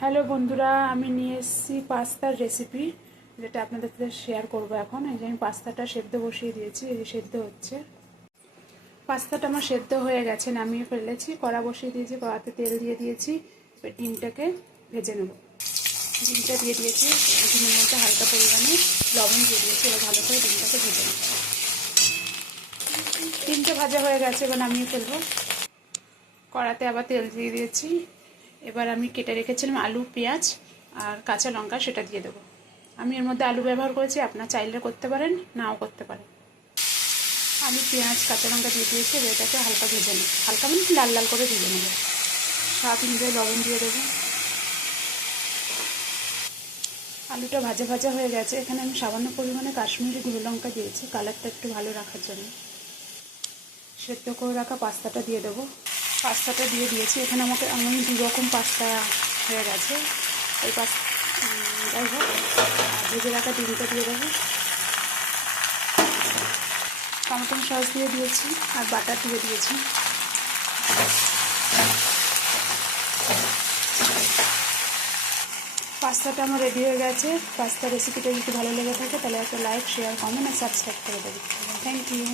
Hello বন্ধুরা, আমি নিয়ে এসেছি পাস্তার রেসিপি, যেটা আপনাদের সাথে শেয়ার করবো এখন। এই যে আমি পাস্তাটা সেদ্ধ বসিয়ে দিয়েছি, এই যে সেদ্ধ হচ্ছে। পাস্তাটা আমার সেদ্ধ হয়ে গেছে, নামিয়ে ফেলেছি। কড়া বসিয়ে দিয়েছি, কড়াতে তেল দিয়ে দিয়েছি। এবার ডিমটাকে ভেজে নেব। ডিমটা দিয়ে দিয়েছি, ডিমের মধ্যে হালকা পরিমাণে লবণ দিয়ে দিয়েছি। এবার ভালো করে ডিমটাকে ভেজে নেব। ডিমটা ভাজা হয়ে গেছে, এবার নামিয়ে ফেলবো। কড়াতে আবার তেল দিয়ে দিয়েছি। এবার আমি কেটে রেখেছিলাম আলু, পেঁয়াজ আর কাঁচা লঙ্কা, সেটা দিয়ে দেবো। আমি এর মধ্যে আলু ব্যবহার করেছি, আপনার চাইলে করতে পারেন, নাও করতে পারেন। আলু, পেঁয়াজ, কাঁচা লঙ্কা দিয়ে দিয়েছি। এটাকে হালকা ভেজে নেব, হালকা মানে লাল লাল করে ভেজে নেব। স্বাদ অনুযায়ী লবণ দিয়ে দেবো। আলুটা ভাজা ভাজা হয়ে গেছে। এখানে আমি সামান্য পরিমাণে কাশ্মীরি গুঁড়ো লঙ্কা দিয়েছি, কালারটা একটু ভালো রাখার জন্য। সেদ্ধ করে রাখা পাস্তাটা দিয়ে দেবো। পাস্তাটা দিয়ে দিয়েছি। এখানে আমি দুরকম পাস্তা হয়ে গেছে। ওই যাই হোক, ভেজে রাখা ডিমটা দিয়ে দেবো। টমেটো সস দিয়ে দিয়েছি আর বাটার দিয়ে দিয়েছি। পাস্তাটা আমার রেডি হয়ে গেছে। পাস্তা রেসিপিটা যদি ভালো লেগে থাকে তাহলে একটা লাইক, শেয়ার, কমেন্ট আর সাবস্ক্রাইব করে দেবেন। Thank you.